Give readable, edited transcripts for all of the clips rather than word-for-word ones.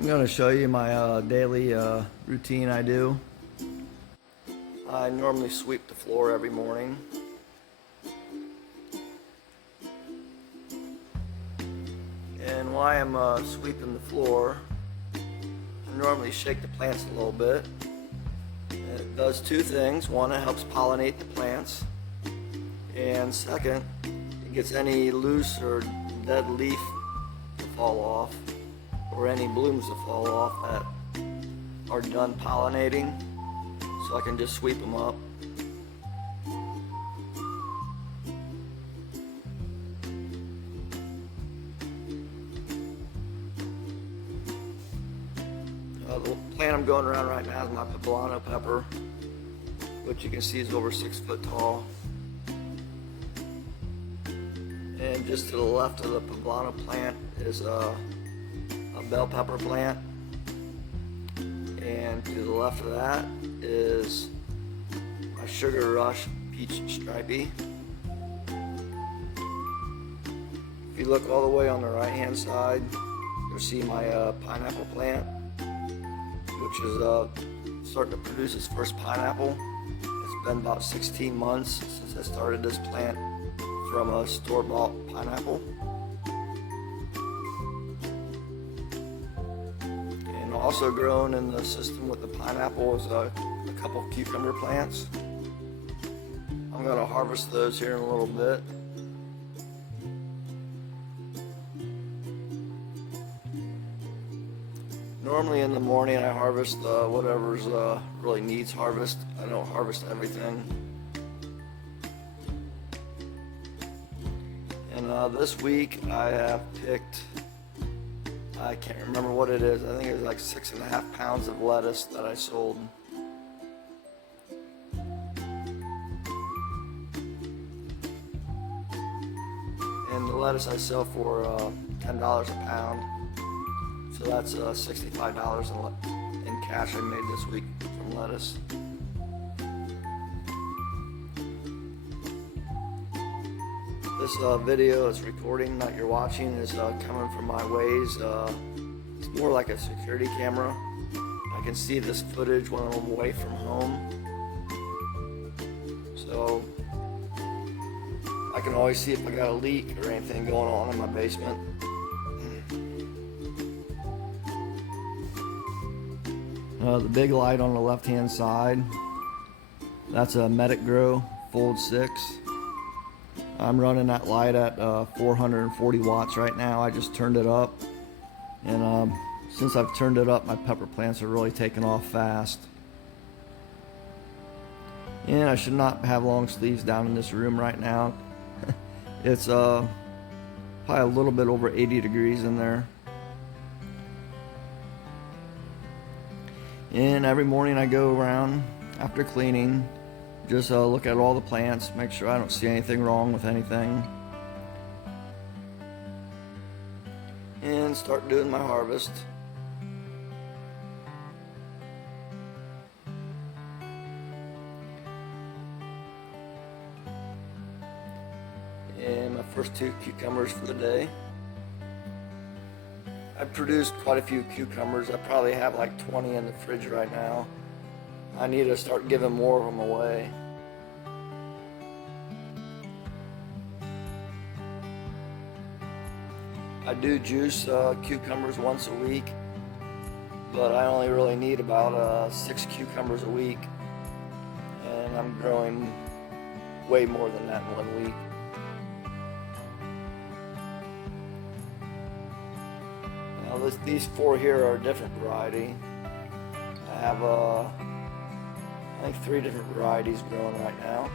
I'm going to show you my daily routine I do. I normally sweep the floor every morning. And while I'm sweeping the floor, I normally shake the plants a little bit. And it does two things. One, it helps pollinate the plants. And second, it gets any loose or dead leaf to fall off, or any blooms to fall off that are done pollinating, so I can just sweep them up. The plant I'm going around right now is my poblano pepper, which you can see is over 6 foot tall. And just to the left of the poblano plant is a bell pepper plant, and to the left of that is my sugar rush peach stripey. If you look all the way on the right hand side, you'll see my pineapple plant, which is starting to produce its first pineapple. It's been about 16 months since I started this plant from a store-bought pineapple. And also grown in the system with the pineapple is a couple cucumber plants. I'm going to harvest those here in a little bit. Normally in the morning I harvest whatever's really needs harvest. I don't harvest everything. And this week I have picked, I can't remember what it is, I think it was like 6.5 pounds of lettuce that I sold. And the lettuce I sell for $10 a pound. So that's $65 in cash I made this week from lettuce. This video is recording that you're watching is coming from my Waze. It's more like a security camera. I can see this footage when I'm away from home. So I can always see if I got a leak or anything going on in my basement. The big light on the left hand side, that's a Medic Grow Fold 6. I'm running that light at 440 watts right now. I just turned it up, and since I've turned it up, my pepper plants are really taking off fast. And I should not have long sleeves down in this room right now. It's probably a little bit over 80 degrees in there. And every morning I go around after cleaning, just look at all the plants, make sure I don't see anything wrong with anything, and start doing my harvest. And my first 2 cucumbers for the day. I've produced quite a few cucumbers. I probably have like 20 in the fridge right now. I need to start giving more of them away. I do juice cucumbers once a week, but I only really need about 6 cucumbers a week, and I'm growing way more than that in 1 week. Now these 4 here are a different variety. I have I think 3 different varieties growing right now.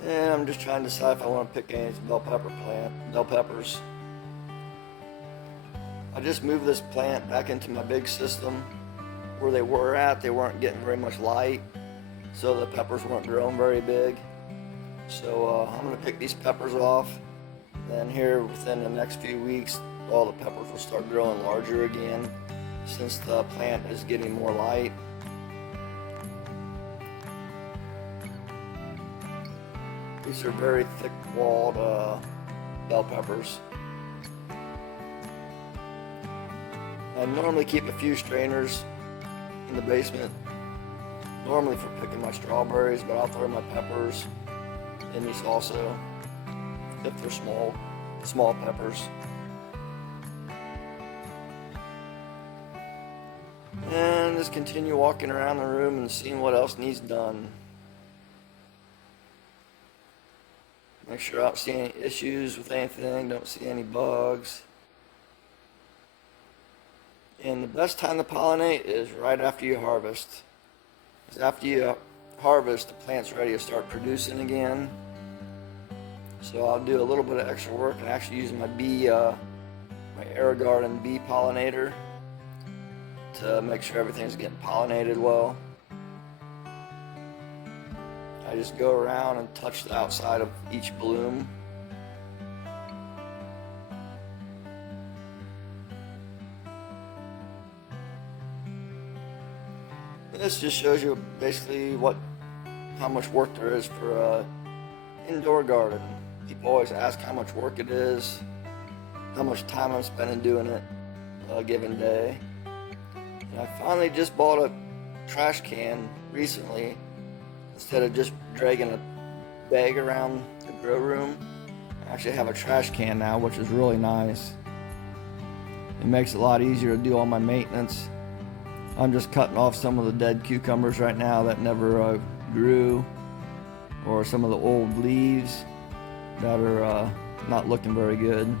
And I'm just trying to decide if I want to pick any bell peppers. I just moved this plant back into my big system. Where they were at, they weren't getting very much light, so the peppers weren't growing very big. So I'm going to pick these peppers off. Then here within the next few weeks, all the peppers will start growing larger again. since the plant is getting more light. These are very thick-walled bell peppers. I normally keep a few strainers in the basement, normally for picking my strawberries, but I'll throw my peppers in these also, if they're small peppers. And just continue walking around the room and seeing what else needs done. Make sure I don't see any issues with anything, don't see any bugs. And the best time to pollinate is right after you harvest. Because after you harvest, the plant's ready to start producing again. So I'll do a little bit of extra work and actually use my my AirGarden bee pollinator to make sure everything's getting pollinated well. I just go around and touch the outside of each bloom. This just shows you basically how much work there is for an indoor garden. People always ask how much work it is, how much time I'm spending doing it a given day. And I finally just bought a trash can recently. Instead of just dragging a bag around the grow room, I actually have a trash can now, which is really nice. It makes it a lot easier to do all my maintenance. I'm just cutting off some of the dead cucumbers right now that never grew, or some of the old leaves that are not looking very good.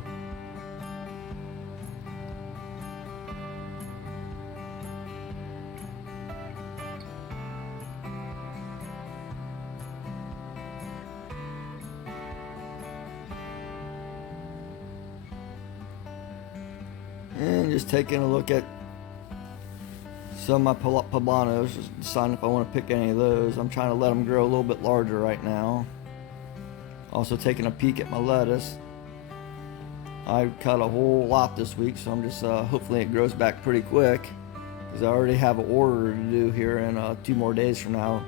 And just taking a look at some of my poblanos, just deciding if I want to pick any of those. I'm trying to let them grow a little bit larger right now. Also taking a peek at my lettuce. I cut a whole lot this week, so I'm just hopefully it grows back pretty quick, because I already have an order to do here in 2 more days from now